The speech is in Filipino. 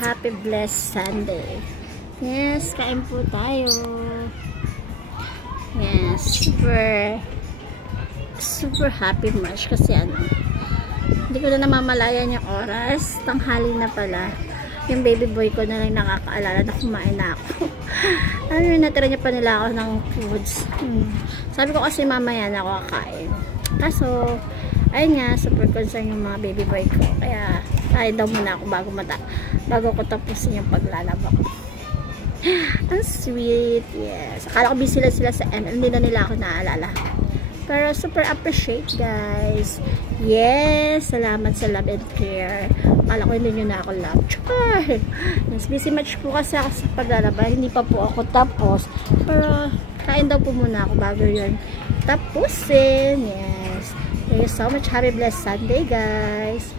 happy blessed Sunday. Yes, kain po tayo. Yes, super happy March kasi hindi ko na namamalayan yung oras. Tanghali na pala. Yung baby boy ko na lang nakakaalala na kumain na ako. Natira niya pa nila ako ng foods. Sabi ko kasi mamaya na ako kakain. Kaso, ayun nga, super concern yung mga baby boy ko. Kaya, kain daw muna ako bago ko tapusin yung paglalaba ko. Ang sweet, yes. Akala ko busy sila sa ML. Hindi na nila ako naalala. Pero super appreciate, guys. Yes, salamat sa love and care. Akala ko hindi nyo na ako love. Char! Yes, busy much po kasi ako sa paglalaba. Hindi pa po ako tapos. Pero, kain daw po muna ako bago yun tapusin. Yes. Thank you so much. Happy blessed Sunday, guys.